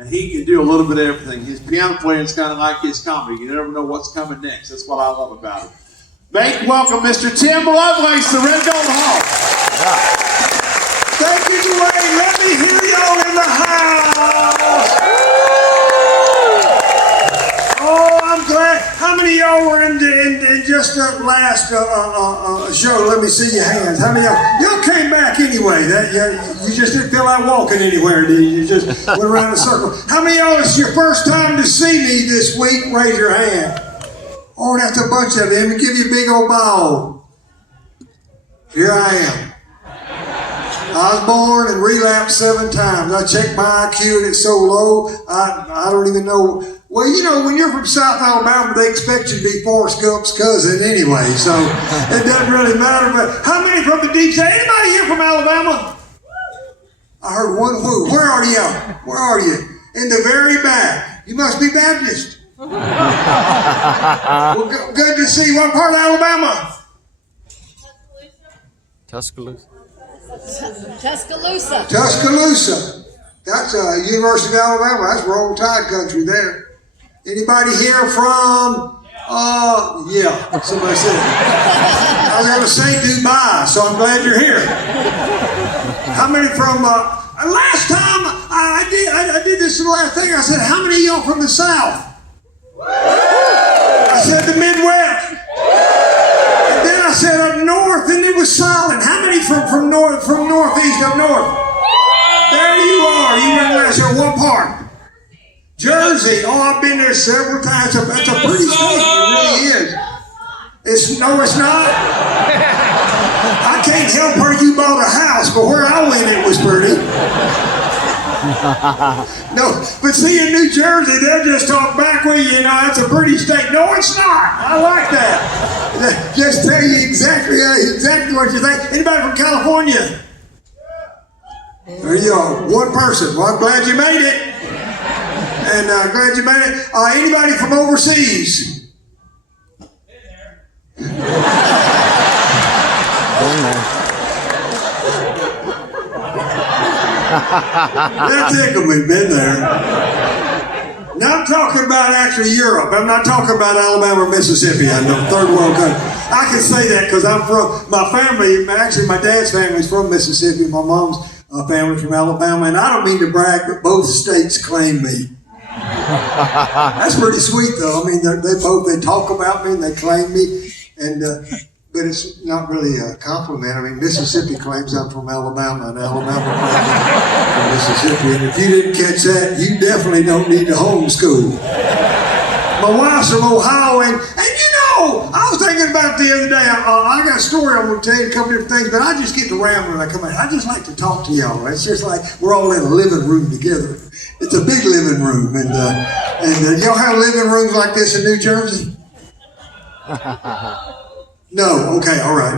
And he can do a little bit of everything. His piano playing is kind of like his comedy. You never know what's coming next. That's what I love about him. Make welcome Mr. Tim Lovelace, the Red Gold Hall. Yeah. Thank you, Dwayne. Let me hear y'all in the house. Oh, I'm glad. How many of y'all were in just the last show? Let me see your hands. How many of y'all came back anyway? You just didn't feel like walking anywhere, did you? You just went around in a circle. How many of y'all, it's your first time to see me this week? Raise your hand. Oh, that's a bunch of you. Let me give you a big old bow. Here I am. I was born and relapsed 7 times. I checked my IQ and it's so low, I don't even know. Well, you know, when you're from South Alabama, they expect you to be Forrest Gump's cousin anyway, so it doesn't really matter. But how many from the deep south? Anybody here from Alabama? I heard one who. Where are you? Where are you? In the very back. You must be Baptist. Well, good to see you. What part of Alabama? Tuscaloosa. Tuscaloosa. Tuscaloosa. That's University of Alabama. That's Roll Tide country there. Anybody here from, yeah, somebody said it. I was going to say Dubai, so I'm glad you're here. How many from, last time I did this last thing, I said, how many of y'all from the South? I said the Midwest. And then I said up north, and it was silent. How many from northeast up north? There you are. You were in last year. What part? Jersey. Oh, I've been there several times. That's a pretty state. It really is. It's not. I can't help where you bought a house, but where I went, it was pretty. No, but see, in New Jersey, they'll just talk back with you. You know, that's a pretty state. No, it's not. I like that. Just tell you exactly what you think. Anybody from California? There you are. One person. Well, I'm glad you made it. And glad you made it. Anybody from overseas? That tickled me. Been there. Now I'm talking about actually Europe. I'm not talking about Alabama or Mississippi. I know, third world country. I can say that because I'm from, my family, actually my dad's family's from Mississippi. My mom's family's from Alabama. And I don't mean to brag, but both states claim me. That's pretty sweet though. I mean, they talk about me and they claim me. And, but it's not really a compliment. I mean, Mississippi claims I'm from Alabama, and Alabama claims I'm from Mississippi. And if you didn't catch that, you definitely don't need to homeschool. My wife's from Ohio, and you know, I was thinking about the other day. I got a story I'm going to tell you, a couple different things, but I just get to rambling when I come in. I just like to talk to y'all. It's just like we're all in a living room together. It's a big living room, and y'all have living rooms like this in New Jersey? No, okay, all right.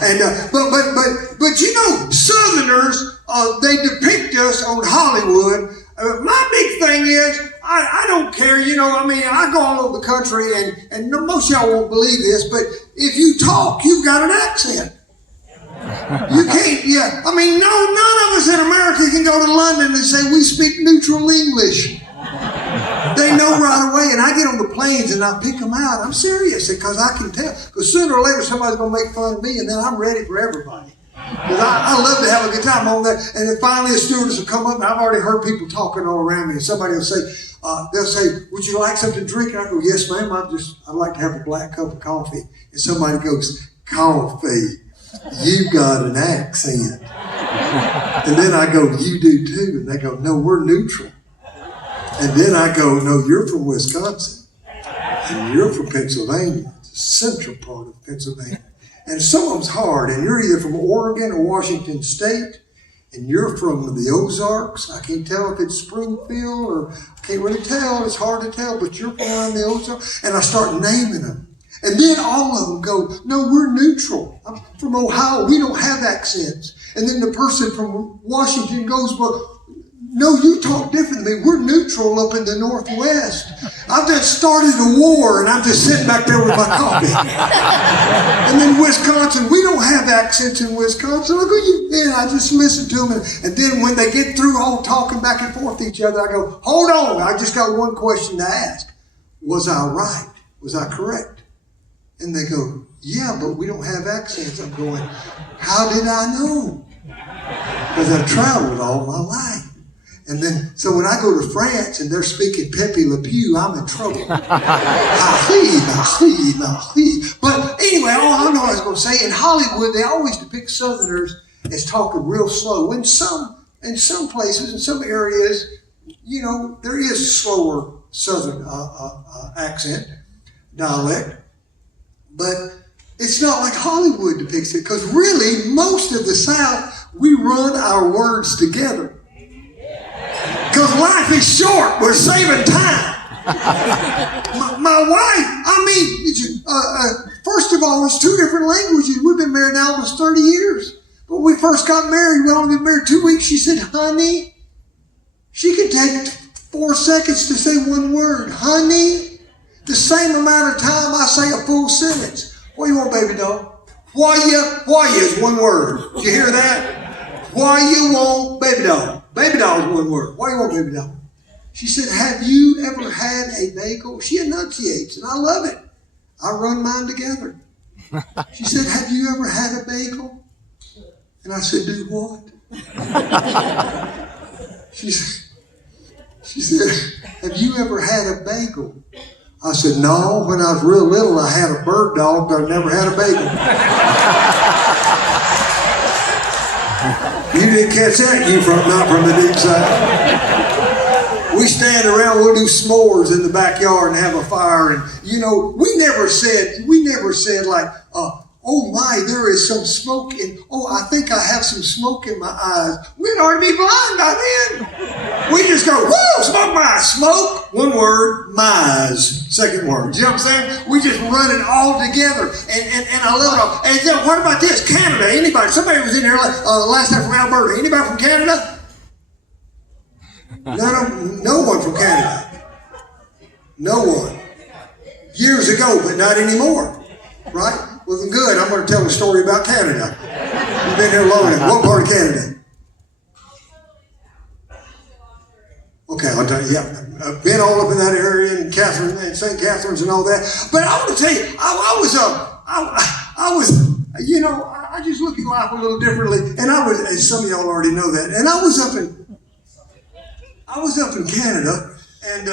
And but you know, Southerners, they depict us on Hollywood. My big thing is, I don't care, you know, I mean, I go all over the country, and most of y'all won't believe this, but if you talk, you've got an accent. You can't, yeah, I mean, none of us in America can go to London and say we speak neutral English. They know right away, and I get on the planes and I pick them out. I'm serious, because I can tell. Because sooner or later somebody's going to make fun of me, and then I'm ready for everybody. Because I love to have a good time on that. And then finally the stewardess will come up, and I've already heard people talking all around me. And somebody will say, they'll say, would you like something to drink? And I go, yes, ma'am. I'd like to have a black cup of coffee. And somebody goes, coffee, you got an accent. And then I go, you do too. And they go, no, we're neutral. And then I go, no, you're from Wisconsin, and you're from Pennsylvania, the central part of Pennsylvania. And some of them's hard, and you're either from Oregon or Washington State, and you're from the Ozarks. I can't tell if it's Springfield, or I can't really tell. It's hard to tell, but you're from around the Ozarks. And I start naming them. And then all of them go, no, we're neutral. I'm from Ohio. We don't have accents. And then the person from Washington goes, well, No, you talk different than me. We're neutral up in the Northwest. I've just started a war, and I'm just sitting back there with my coffee. And then Wisconsin, we don't have accents in Wisconsin. I go, yeah, I just listen to them. And then when they get through all talking back and forth to each other, I go, hold on, I just got one question to ask. Was I right? Was I correct? And they go, yeah, but we don't have accents. I'm going, how did I know? Because I've traveled all my life. And then, so when I go to France and they're speaking Pepe Le Pew, I'm in trouble. But anyway, all I know I was going to say, in Hollywood, they always depict Southerners as talking real slow. In some places, in some areas, you know, there is slower Southern accent, dialect. But it's not like Hollywood depicts it, because really, most of the South, we run our words together. Because life is short. We're saving time. My wife, first of all, it's two different languages. We've been married now almost 30 years. But when we first got married, we only been married 2 weeks. She said, honey. She could take 4 seconds to say one word. Honey. The same amount of time I say a full sentence. What do you want, baby doll? Why you is one word. Did you hear that? Why you want, baby doll? Baby doll is one word. Why you want, baby doll? She said, have you ever had a bagel? She enunciates, and I love it. I run mine together. She said, have you ever had a bagel? And I said, do what? She said, have you ever had a bagel? I said, no. When I was real little, I had a bird dog, but I never had a bagel. You didn't catch that, not from the deep side. We stand around, we'll do s'mores in the backyard and have a fire, and you know, we never said like, oh my, there is some smoke I think I have some smoke in my eyes. We'd already be blind by then. We just go, whoo, smoke my eyes. Smoke, one word, my eyes, second word. You know what I'm saying? We just run it all together, and I love it all. And then what about this? Canada, anybody? Somebody was in here last night from Alberta. Anybody from Canada? No one from Canada. No one. Years ago, but not anymore. Right? Well, then good. I'm going to tell a story about Canada. You've been here long enough. What part of Canada? Okay, I'll tell you. Yeah, I've been all up in that area, and Catherine and St. Catherine's and all that. But I want to tell you, I was, you know, I just look at life a little differently. And I was, as some of y'all already know that. And I was up in Canada, and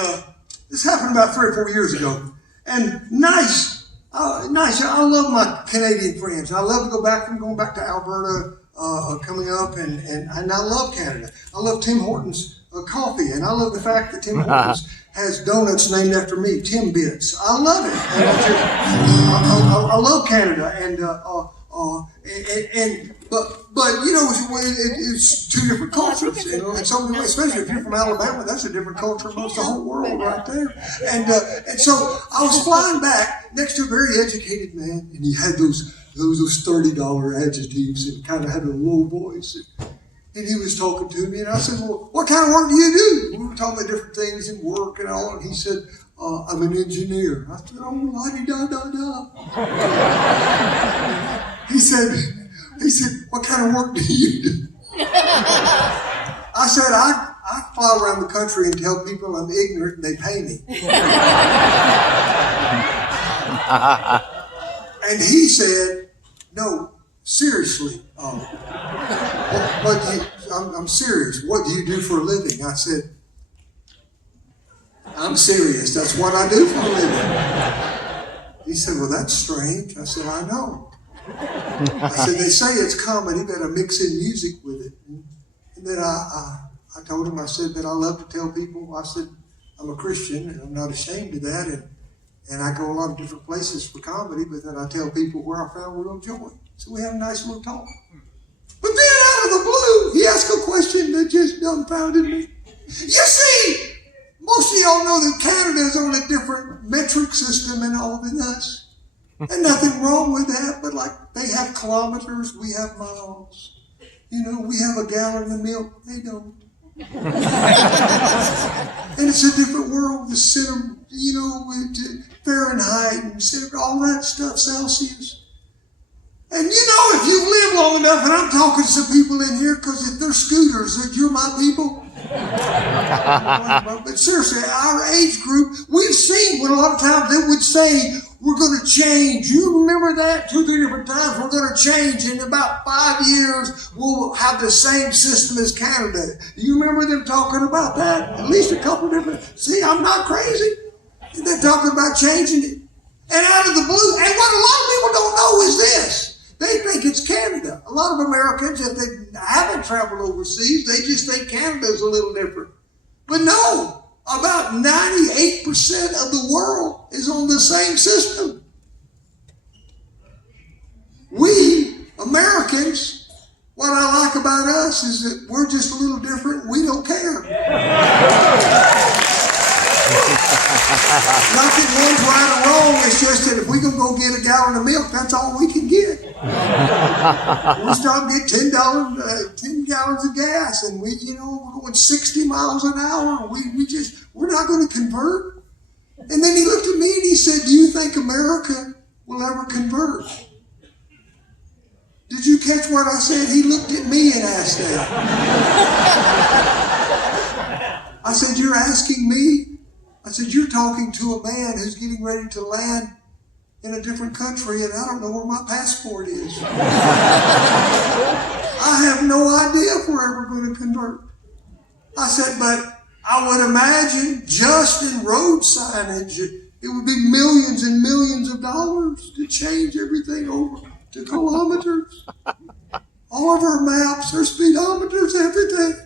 this happened about 3 or 4 years ago. And nice. I love my Canadian friends. I love to go back. I'm going back to Alberta coming up, and I love Canada. I love Tim Hortons coffee, and I love the fact that Tim Hortons has donuts named after me, Timbits. I love it. And I love Canada, but you know, it's two different cultures, you know, and something, especially if you're from Alabama, that's a different culture amongst the whole world right there. And so I was flying back next to a very educated man, and he had those $30 adjectives and kind of had a low voice. And he was talking to me, and I said, well, what kind of work do you do? We were talking about different things and work and all, and he said, I'm an engineer. I said, oh, la-di-da-da-da. He said, what kind of work do you do? I said, I fly around the country and tell people I'm ignorant and they pay me. And he said, no, seriously, I'm serious. What do you do for a living? I said, I'm serious. That's what I do for a living. He said, well, that's strange. I said, I know. I said, they say it's comedy, that I mix in music with it. And then I told him, I said that I love to tell people, I said, I'm a Christian and I'm not ashamed of that. And I go a lot of different places for comedy, but then I tell people where I found real joy. So we had a nice little talk. But then out of the blue, he asked a question that just dumbfounded me. You see, most of y'all know that Canada is on a different metric system and all than us. And nothing wrong with that, but like they have kilometers, we have miles. You know, we have a gallon of milk, they don't. And it's a different world. The center, Fahrenheit and all that stuff, Celsius. And if you've lived long enough, and I'm talking to some people in here, because if they're scooters, you're my people. But seriously, our age group, we've seen what a lot of times they would say, we're going to change. You remember that 2 or 3 different times? We're going to change. In about 5 years, we'll have the same system as Canada. You remember them talking about that? At least a couple different. See, I'm not crazy. They're talking about changing it. And out of the blue, and what a lot of people don't know is this. They think it's Canada. A lot of Americans, if they haven't traveled overseas, they just think Canada's a little different. But no, about 98% of the world is on the same system. We, Americans, what I like about us is that we're just a little different. We don't care. Not that one's right or wrong, it's just that if we can go get a gallon of milk, that's all we can get. We start to get $10, 10 gallons of gas, and we're going 60 miles an hour. We're not going to convert. And then he looked at me and he said, do you think America will ever convert? Did you catch what I said? He looked at me and asked that. I said, you're asking me? I said, you're talking to a man who's getting ready to land in a different country, and I don't know where my passport is. I have no idea if we're ever going to convert. I said, but I would imagine just in road signage, it would be millions and millions of dollars to change everything over to kilometers. All of our maps, our speedometers, everything.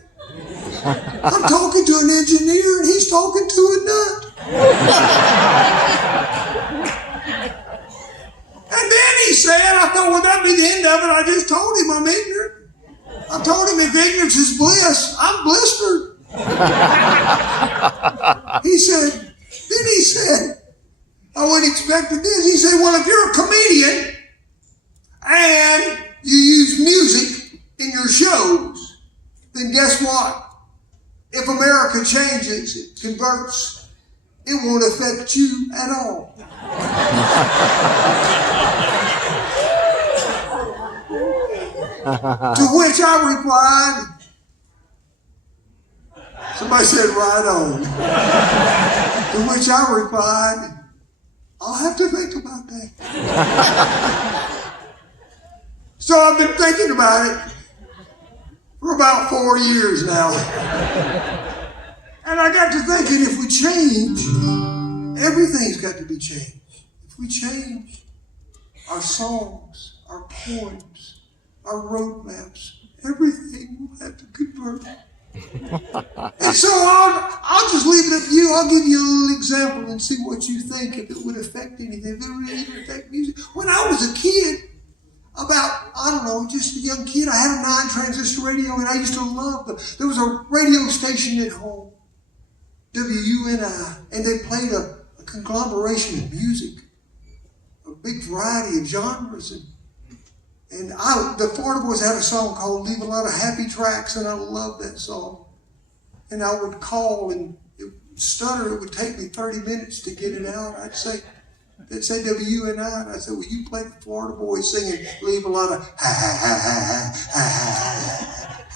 I'm talking to an engineer and he's talking to a nut. And then he said, I thought, well, that'd be the end of it. I just told him I'm ignorant. I told him if ignorance is bliss, I'm blistered. He said, I wouldn't expect this. He said, well, if you're a comedian and you use music in your shows, then guess what? If America changes, it converts, it won't affect you at all. To which I replied, somebody said, right on. To which I replied, I'll have to think about that. So I've been thinking about it for about 4 years now. And I got to thinking, if we change, everything's got to be changed. If we change our songs, our poems, our roadmaps, everything will have to convert. And so I'll just leave it up to you. I'll give you a little example and see what you think, if it would affect anything, if it would even affect music. When I was a kid, just a young kid, I had a 9-transistor radio, and I used to love there was a radio station at home, WUNI, and they played a conglomeration of music, a big variety of genres. And the Florida Boys had a song called Leave a Lot of Happy Tracks, and I loved that song. And I would call and stutter. It would take me 30 minutes to get it out. They'd say WUNI, and I said, will you play the Florida Boys singing Leave a Lot of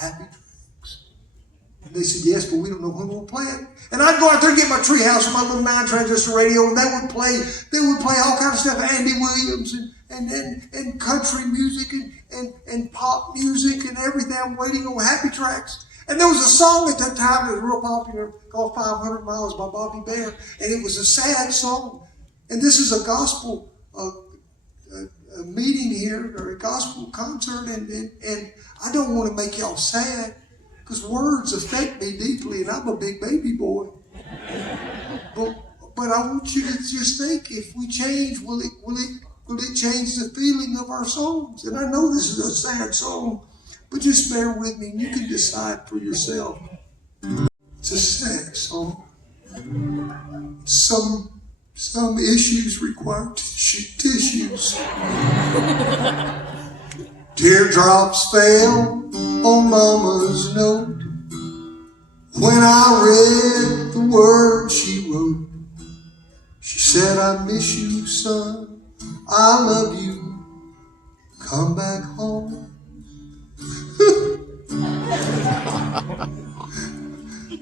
happy tracks? And they said, yes, but we don't know when we'll play it. And I'd go out there and get my treehouse with my little 9-transistor radio, and they would play all kinds of stuff, Andy Williams and country music and pop music and everything. I'm waiting on happy tracks. And there was a song at that time that was real popular called 500 Miles by Bobby Bear, and it was a sad song. And this is a gospel a meeting here, or a gospel concert, and I don't want to make y'all sad, because words affect me deeply, and I'm a big baby boy. But I want you to just think, if we change, will it change the feeling of our songs? And I know this is a sad song, but just bear with me, and you can decide for yourself. It's a sad song. Some issues require tissues. Teardrops fell on Mama's note When I read the words she wrote, she said, I miss you, son. I love you. Come back home.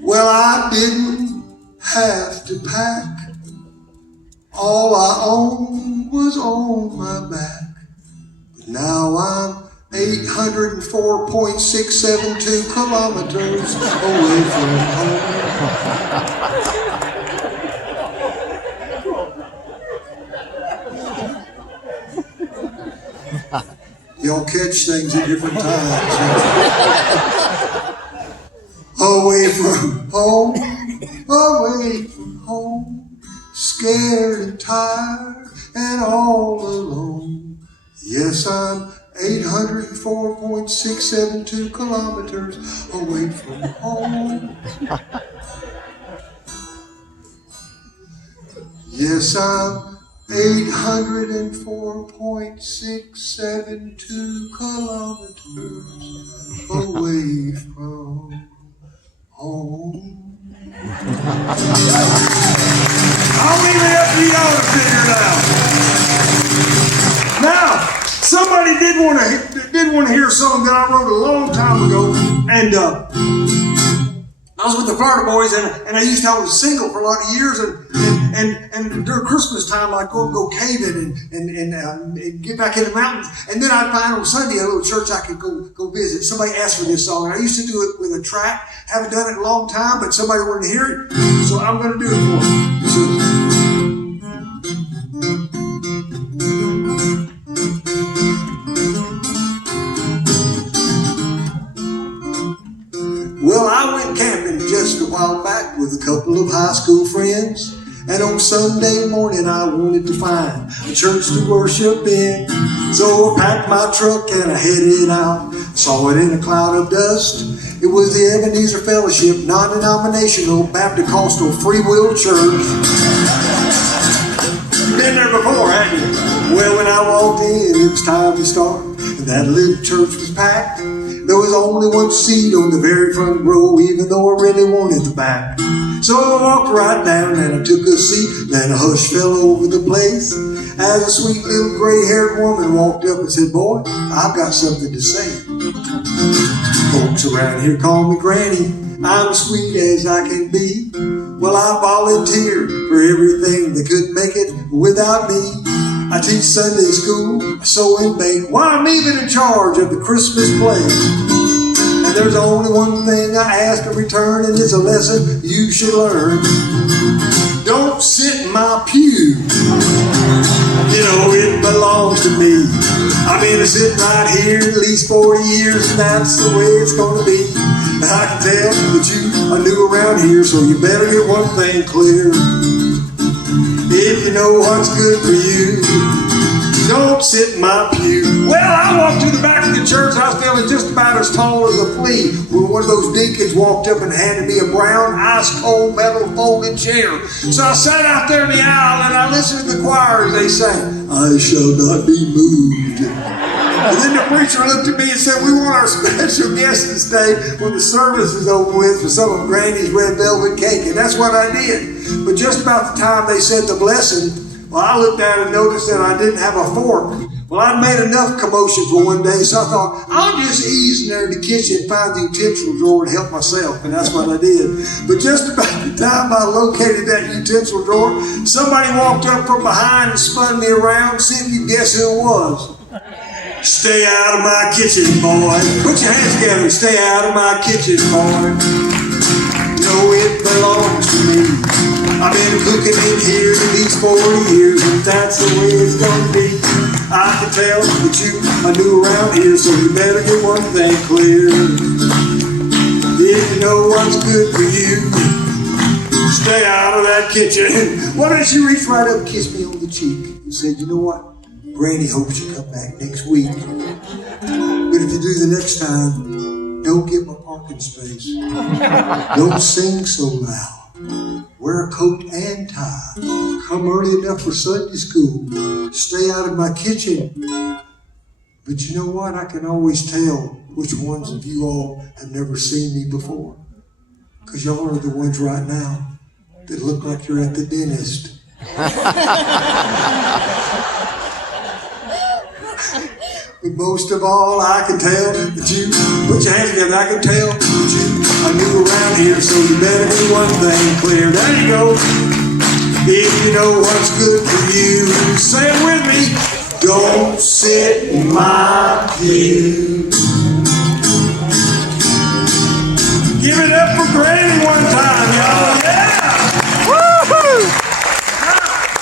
Well, I didn't have to pack. All I owned was on my back. But now I'm 804.672 kilometers away from home. Y'all catch things at different times. Away from home, away from home, scared and tired and all alone. Yes, I'm 804.672 kilometers away from home. Yes, I'm 804.672 kilometers away from home. I'll leave it up to y'all to figure it out. Now, somebody did want to hear a song that I wrote a long time ago, and I was with the Florida Boys, and I used to have a single for a lot of years, and during Christmas time I'd go caving and get back in the mountains, and then I'd find on Sunday a little church I could go visit. Somebody asked for this song, and I used to do it with a track. Haven't done it in a long time, but somebody wanted to hear it, so I'm going to do it for them. Well, I went camping just a while back with a couple of high school friends. And on Sunday morning I wanted to find a church to worship in. So I packed my truck and I headed out. Saw it in a cloud of dust. It was the Ebenezer Fellowship Non-Denominational Baptist Free Will Church. You've been there before, haven't you? Well, when I walked in, it was time to start. And that little church was packed. There was only one seat on the very front row, even though I really wanted the back. So I walked right down and I took a seat. Then a hush fell over the place as a sweet little gray-haired woman walked up and said, "Boy, I've got something to say. Folks around here call me Granny. I'm as sweet as I can be. Well, I volunteered for everything that couldn't make it without me. I teach Sunday school, I sew and bake, while I'm even in charge of the Christmas play. And there's only one thing I ask in return, and it's a lesson you should learn. Don't sit in my pew. You know, it belongs to me. I've been sitting right here at least 40 years, and that's the way it's going to be. And I can tell that you are new around here, so you better get one thing clear. If you know what's good for you, don't sit in my pew." Well, I walked to the back of the church. I was feeling just about as tall as a flea when one of those deacons walked up and handed me a brown, ice-cold metal folding chair. So I sat out there in the aisle and I listened to the choir as they sang, "I shall not be moved." And then the preacher looked at me and said, "We want our special guest to stay when the service is over with for some of Granny's red velvet cake." And that's what I did. But just about the time they said the blessing, well, I looked down and noticed that I didn't have a fork. Well, I'd made enough commotion for one day, so I thought, I'll just ease in there in the kitchen and find the utensil drawer and help myself. And that's what I did. But just about the time I located that utensil drawer, somebody walked up from behind and spun me around. See if you can guess who it was. "Stay out of my kitchen, boy." Put your hands together. "Stay out of my kitchen, boy. No, it belongs to me. I've been cooking in here these 40 years, and that's the way it's gonna be. I can tell that you are new around here, so you better get one thing clear. If you know what's good for you, stay out of that kitchen." Why don't you reach right up and kiss me on the cheek and said, "You know what? Granny hopes you come back next week. But if you do the next time, don't get my parking space. Don't sing so loud. Wear a coat and tie. Come early enough for Sunday school. Stay out of my kitchen." But you know what? I can always tell which ones of you all have never seen me before. Because y'all are the ones right now that look like you're at the dentist. But most of all, I can tell that you, put your hands together, I can tell that you are new around here, so you better do one thing clear. There you go. If you know what's good for you, say it with me. Don't sit in my pew. Give it up for Granny one time, y'all. Yeah! Woo-hoo!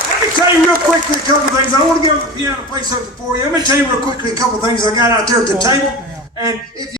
Let me tell you real quickly a couple things. I want to get on the piano and play something for you. Let me tell you real quickly a couple things I got out there at the table. And if you